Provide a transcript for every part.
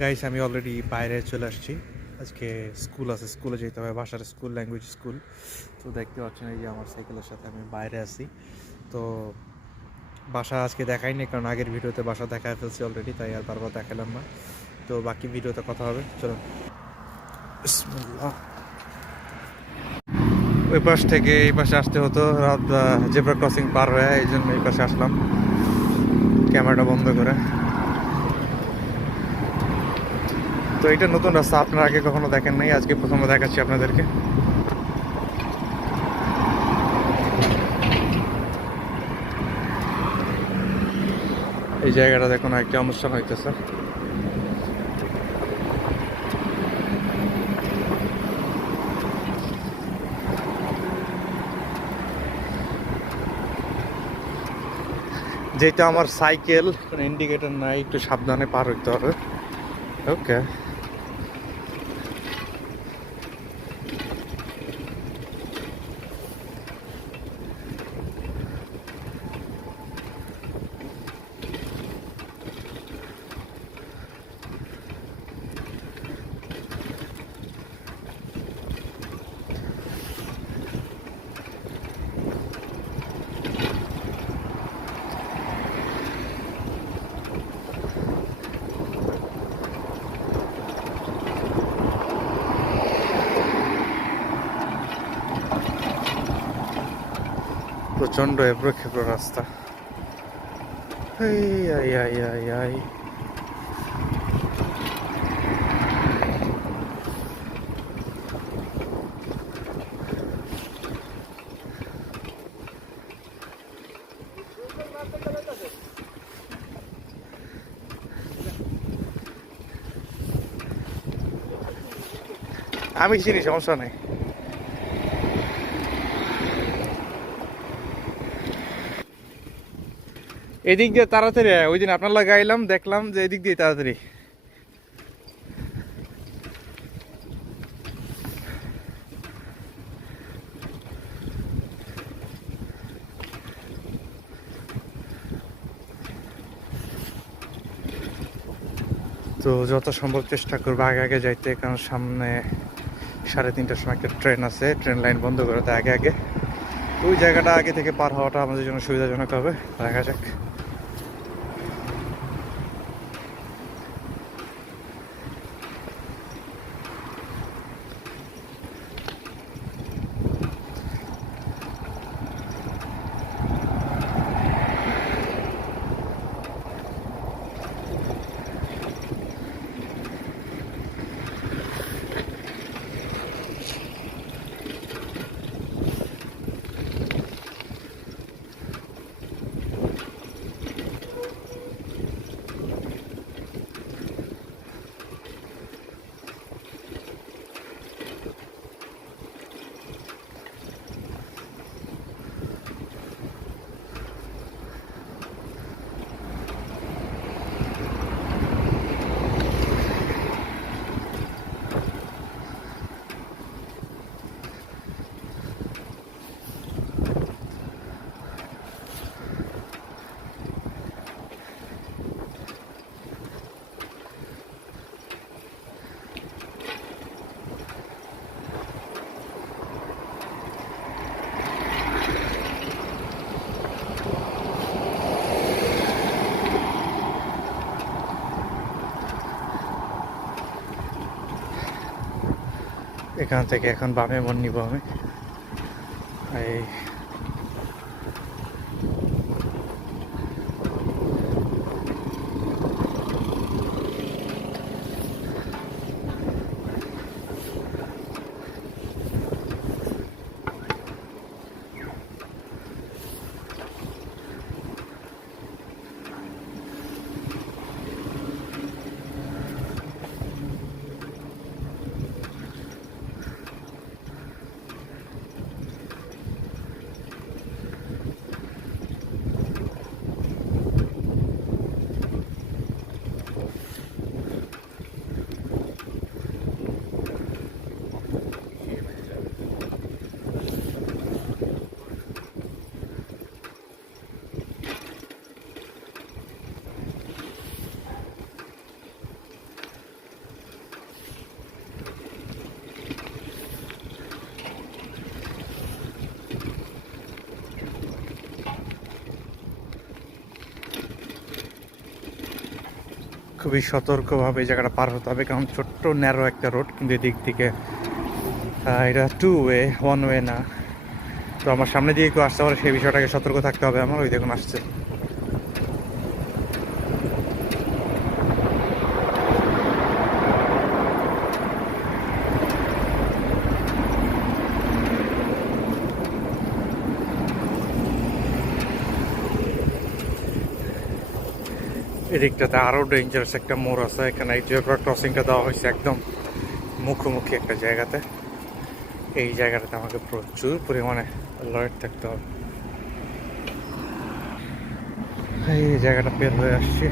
গাইস আমি অলরেডি বাইরে চলে আসছি। আজকে স্কুল আছে, স্কুলে যেতে হবে, ভাষার স্কুল, ল্যাঙ্গুয়েজ স্কুল। তো দেখতে পাচ্ছেন এই যে আমার সাইকেলের সাথে আমি বাইরে আছি। তো বাসা আজকে দেখাইনি, কারণ আগের ভিডিওতে বাসা দেখায় ফেলছি অলরেডি, তাই আর বারবার দেখালাম না। তো বাকি ভিডিওতে কথা হবে, চলুন। বিসমিল্লাহ। ওই পাশ থেকে এই পাশে আসতে হতো, রাত জেব্রা ক্রসিং পার হয়ে, এই জন্য এই পাশে আসলাম ক্যামেরাটা বন্ধ করে। তো এটা নতুন রাস্তা, আপনারা আগে কখনো দেখেন নাই, আজকে প্রথমে দেখাচ্ছি আপনাদেরকে। এই জায়গাটা দেখুন, একটা অনুষ্ঠান হইতেছে। যেটা আমার সাইকেল, ইন্ডিকেটর নাই, একটু সাবধানে পার হইতে হবে। ওকে। প্রচন্ড এবড়ো খেবড়ো রাস্তা। এই আই আই আই আই। আমি চিনি, সমস্যা নেই। এদিক দিয়ে তাড়াতাড়ি ওই দিন আপনার লাগে আইলাম, দেখলাম যে এদিক দিয়ে তাড়াতাড়ি। তো যত সম্ভব চেষ্টা করবো আগে আগে যাইতে, কারণ সামনে 3:30টার সময় একটা ট্রেন আছে, ট্রেন লাইন বন্ধ করে দেয় আগে আগে। ওই জায়গাটা আগে থেকে পার হওয়াটা আমাদের জন্য সুবিধাজনক হবে। দেখা যাক। এখান থেকে এখন বামে মন নিব আমি। এই খুবই সতর্কভাবে এই জায়গাটা পার হতে হবে, কারণ ছোট্ট ন্যারো একটা রোড, কিন্তু এদিক থেকে এটা 2 ওয়ে, 1 ওয়ে না। তো আমার সামনে দিয়ে কেউ আসতে পারে, সেই বিষয়টাকে সতর্ক থাকতে হবে আমার। ওই দেখুন আসছে। এদিকটাতে আরও ডেঞ্জারাস একটা মোড় আছে, এখানে এই জেব্রা ক্রসিংটা দেওয়া হয়েছে একদম মুখোমুখি একটা জায়গাতে। এই জায়গাটাতে আমাকে প্রচুর পরিমাণে অ্যালার্ট থাকতে হবে। এই জায়গাটা বের হয়ে আসছে।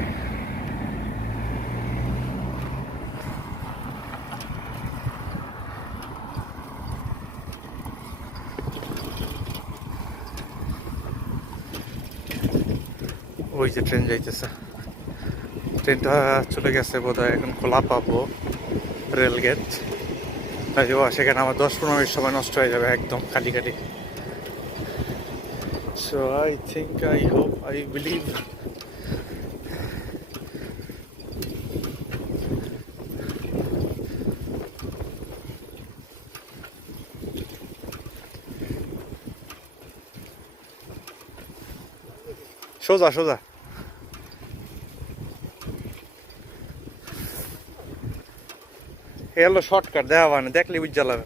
ওই যে ট্রেন যাইতেছে, ট্রেনটা চলে গেছে বোধহয়, এখন খোলা পাবো রেলগেট। সেখানে আমার 10-15 মিনিট সময় নষ্ট হয়ে যাবে একদম খালি খালি। So I think, I hope, I believe সোজা সোজা। এলো শর্টকাট দেওয়া মানে দেখলে বুঝ জ্বালাবে।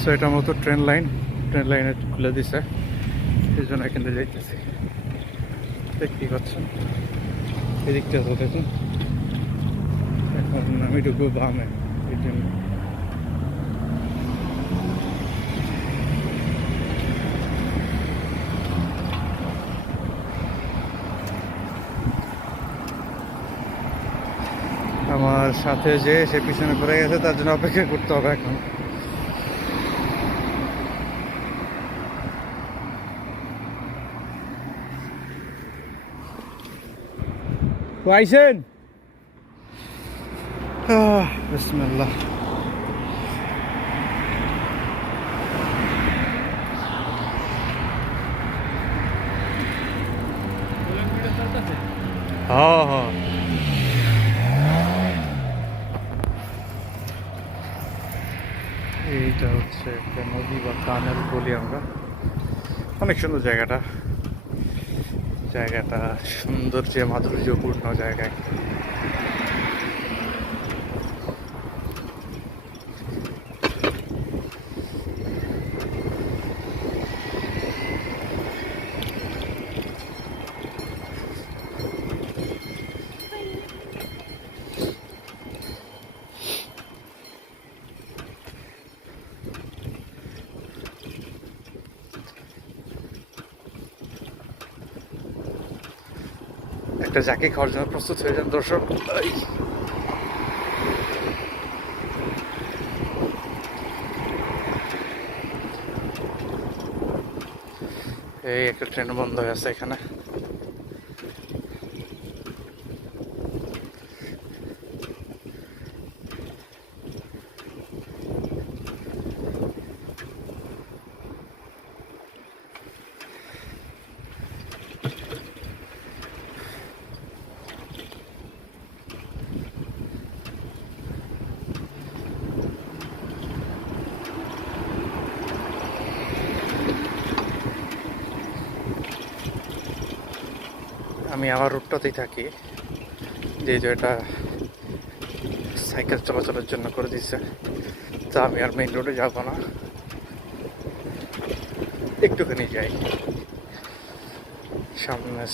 সো এটা মতো ট্রেন লাইনে খুলে দিছে, এই জন্য এখানে যাইতেছি। দেখতে পাচ্ছেন এদিকটা তো দেখুন, এখন আমি ঢুকবো বামে, এই জন্য। আমার সাথে যে সে পিছনে পড়ে গেছে, তার জন্য অপেক্ষা করতে হবে এখন। আইসেন বিসমিল্লাহ। হ্যাঁ হ্যাঁ, এইটা হচ্ছে একটা নদী বা কানেল বলি আমরা। অনেক সুন্দর জায়গাটা, জায়গাটা সৌন্দর্যে মাধুর্যপূর্ণ জায়গায়। একটা জাকি খাওয়ার জন্য প্রস্তুত হয়ে যান দর্শক। এই একটা ট্রেন বন্ধ হয়ে আছে এখানে। আমি আমার রুটটাতেই থাকি, যেহেতু এটা সাইকেল চলাচলের জন্য করে দিচ্ছে, তা আমি আর মেইন রোডে যাবো না, একটুখানি যাই। সামনে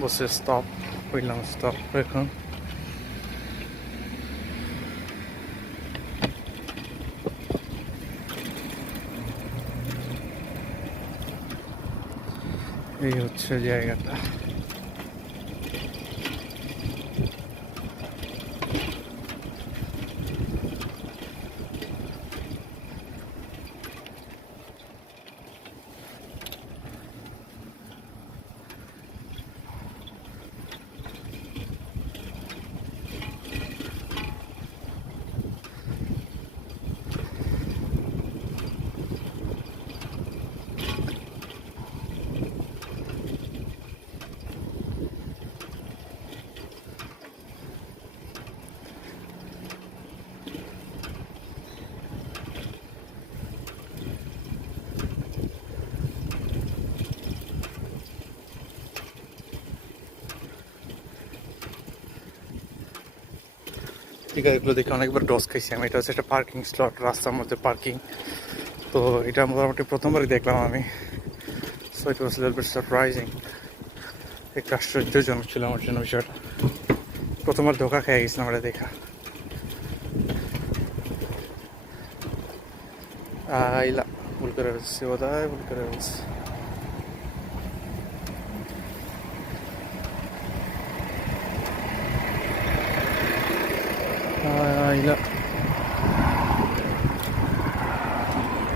বসে স্টপ হইলাম, স্টপ এখন। এই হচ্ছে জায়গাটা। ঠিক আছে, এগুলো দেখে অনেকবার ডস খাইছি আমি। এটা হচ্ছে একটা পার্কিং স্লট, রাস্তার মধ্যে পার্কিং। তো এটা মোটামুটি প্রথমবারই দেখলাম আমি। So it was little bit surprising. একটু আশ্চর্যজনক ছিল আমার জন্য বিষয়টা। প্রথমবার ধোকা খেয়ে গেছিলাম এটা দেখা। ಇಲ್ಲ ভুল করে ফেলছি, বোধহয় ভুল করে ফেলছি।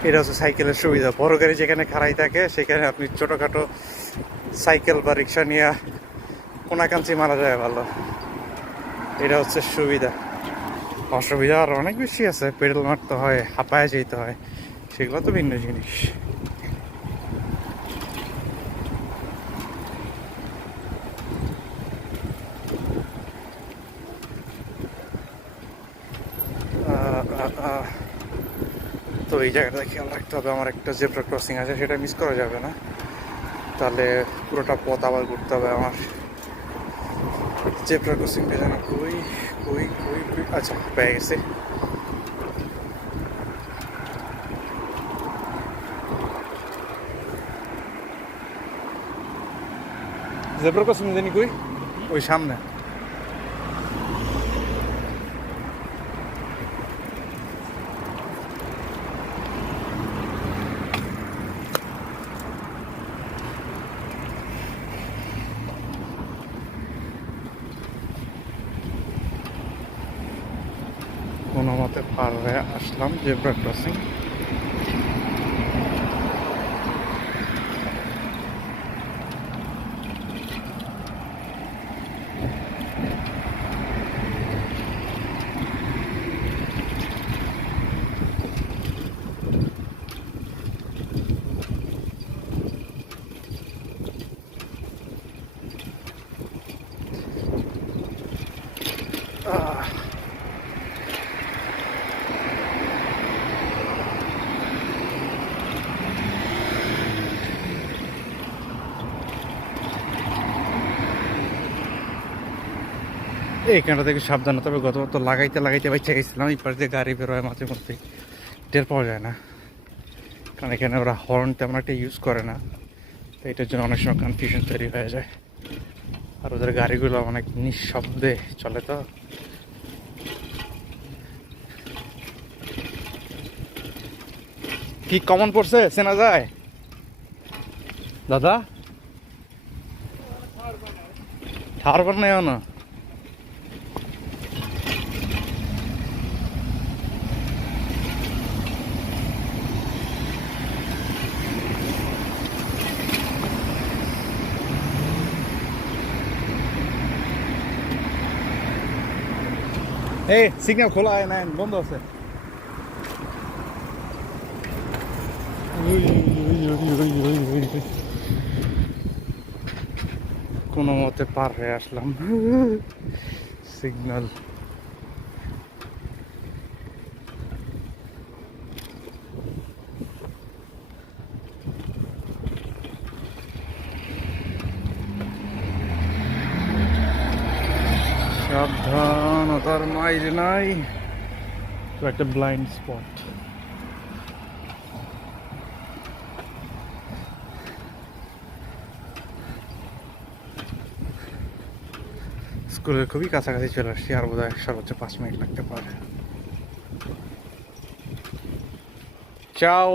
এটা হচ্ছে সাইকেলের সুবিধা। বড় গাড়ি যেখানে খাড়াই থাকে সেখানে আপনি ছোটোখাটো সাইকেল বা রিক্সা নিয়ে কোনাকাঞ্চি মারা যায় ভালো। এটা হচ্ছে সুবিধা। অসুবিধা আর অনেক বেশি আছে, পেডেল মারতে হয়, হাঁপায় যেতে হয়, সেগুলো তো ভিন্ন জিনিস। তো এই জায়গাটা খেয়াল রাখতে হবে, আমার একটা জেব্রা ক্রসিং আছে, সেটা মিস করা যাবে না। তাহলে পুরোটা পথ আবার ঘুরতে হবে আমার। জেব্রা ক্রসিংটা জানি কই কই কই কই, আচ্ছা পেয়ে গেছে। জেব্রা ক্রসিং জানি কই, ওই সামনে। কোনো মতে পার হয়ে আসলাম জেব্রা ক্রসিং। এইখানটা থেকে সাবধান, তবে গতবার তো লাগাইতে লাগাইতে বাইচে গেছিলাম। এই পাশ দিয়ে গাড়ি বেরোয় মাঝে মধ্যে, টের পাওয়া যায় না, কারণ এখানে ওরা হর্ন তেমন একটা ইউজ করে না। তো এটার জন্য অনেক সময় কনফিউশন তৈরি হয়ে যায়। আর ওদের গাড়িগুলো অনেক নিঃশব্দে চলে। তো কি কমন পড়ছে চেনা যায় দাদা? ছাড়বার নেই না। এই সিগন্যাল খোলা হয় না, বন্ধ আছে। কোনো মতে পার হয়ে আসলাম সিগন্যাল। সাবধানতার মাইল নাই, তো একটা ব্লাইন্ড স্পট। স্কুলের খুবই কাছাকাছি চলে আসছি, আর বোধহয় সর্বোচ্চ 5 মিনিট লাগতে পারে। চাও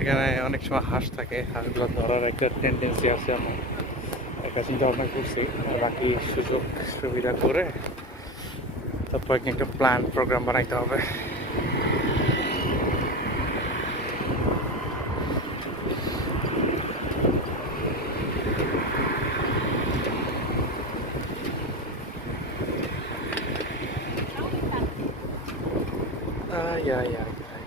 এখানে অনেক সময় হাঁস থাকে, হাঁসগুলো ধরার একটা টেন্ডেন্সি আছে। আমি একটা চিন্তা ভাবনা করছি, বাকি সুযোগ সুবিধা করে তারপর একটা প্ল্যান প্রোগ্রাম বানাইতে হবে। Ay, ay, ay, ay.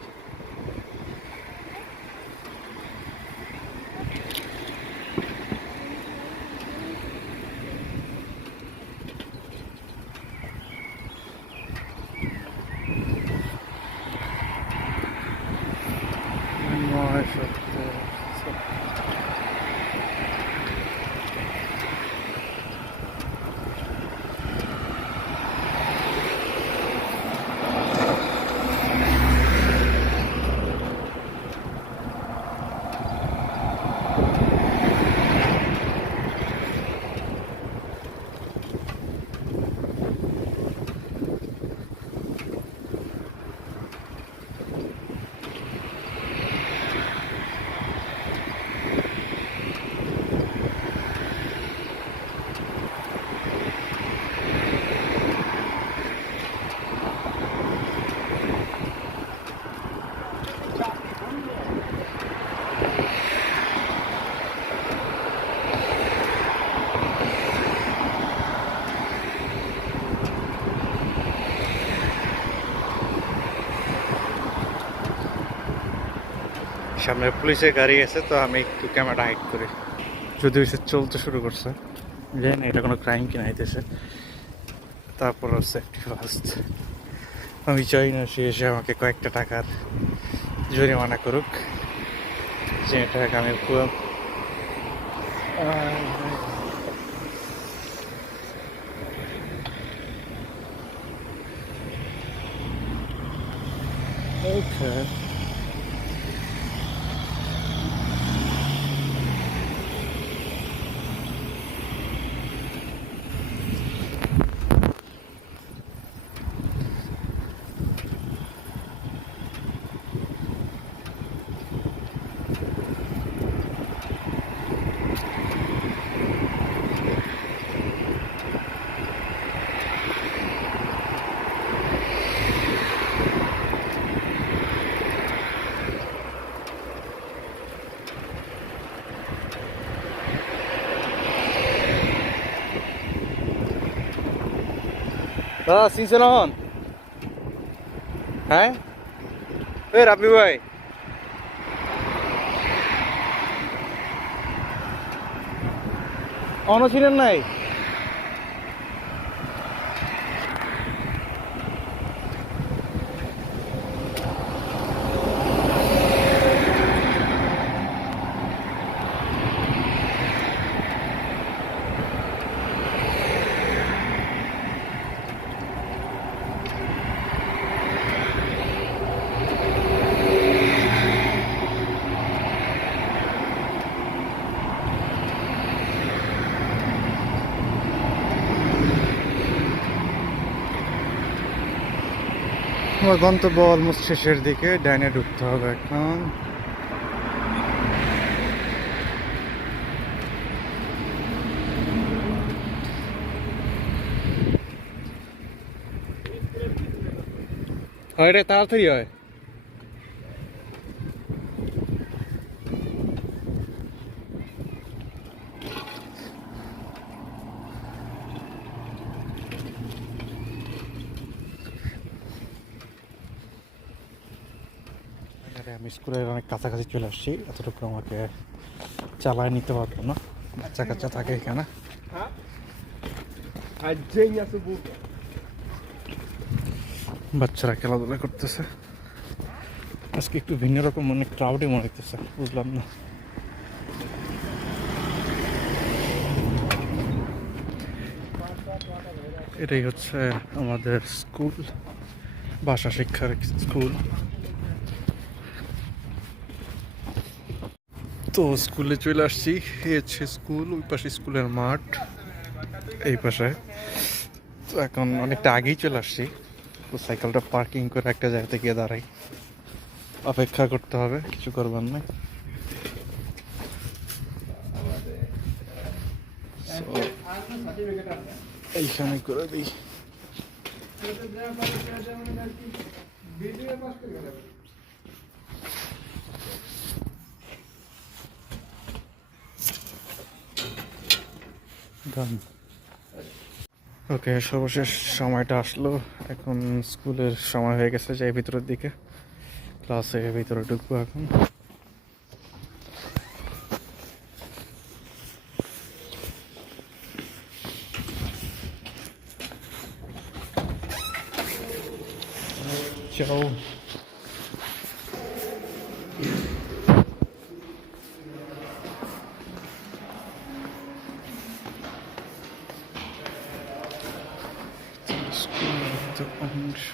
সামনে পুলিশের গাড়ি আছে, তো আমি একটু ক্যামেরা হাইড করি। যদিও সে চলতে শুরু করছে, জানি না এটা কোনো ক্রাইম কিনা হইতেছে, তারপর সেফটি ফার্স্ট। আমি চাই না সে এসে আমাকে কয়েকটা টাকার জরিমানা করুক, যে টাকা আমি পুরো Okay. সিনসেলন হ্যাঁ, এ রাবি ভাই অন ছিলেন নাই? আমার গন্তব্য অলমোস্ট শেষের দিকে, ডাইনে ঢুকতে হবে এখন। হয় রে, তাড়াতাড়ি হয়। আমি স্কুলের অনেক কাছাকাছি চলে আসছি, এতটুকু আমাকে চালায় নিতে পারবো না, বাচ্চা কাচ্চা থাকে এখানে। বাচ্চারা খেলাধুলা করতেছে। আজকে একটু ভিন্ন রকম মানে ক্রাউডে মনে হইতেছে, বুঝলাম না। এটাই হচ্ছে আমাদের স্কুল, ভাষা শিক্ষার স্কুল। তো স্কুলে চলে আসছি, এই হচ্ছে স্কুল, ওই পাশে স্কুলের মাঠ, এই পাশে। তো এখন অনেকটা আগেই চলে আসছি, তো সাইকেলটা পার্কিং করে একটা জায়গাতে গিয়ে দাঁড়াই, অপেক্ষা করতে হবে, কিছু করবার নাই। এইখানে করে দিই। ওকে, সর্বশেষ সময়টা আসলো, এখন স্কুলের সময় হয়ে গেছে, যাই ভিতরের দিকে, ক্লাসে ভিতরে ঢুকবো এখন। যাও। স্কুলের অংশ।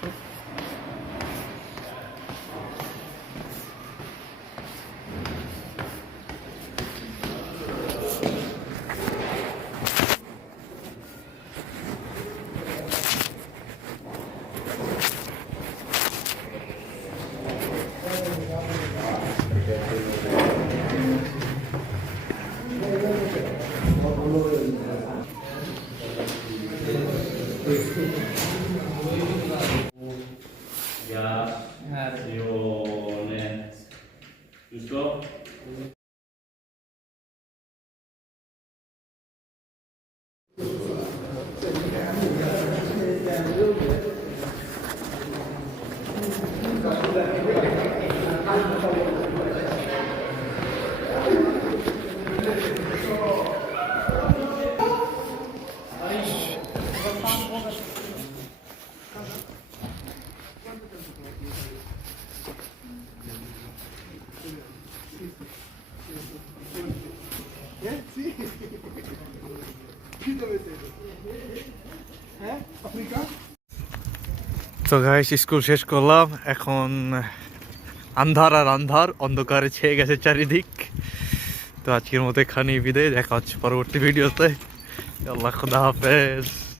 Azione. Giusto? তো গাইস, স্কুল শেষ করলাম, এখন আন্ধার আর আন্ধার, অন্ধকারে ছেয়ে গেছে চারিদিক। তো আজকের মতো এখানেই বিদায়, দেখা হচ্ছে পরবর্তী ভিডিওতে। আল্লাহ, খুদা হাফেজ।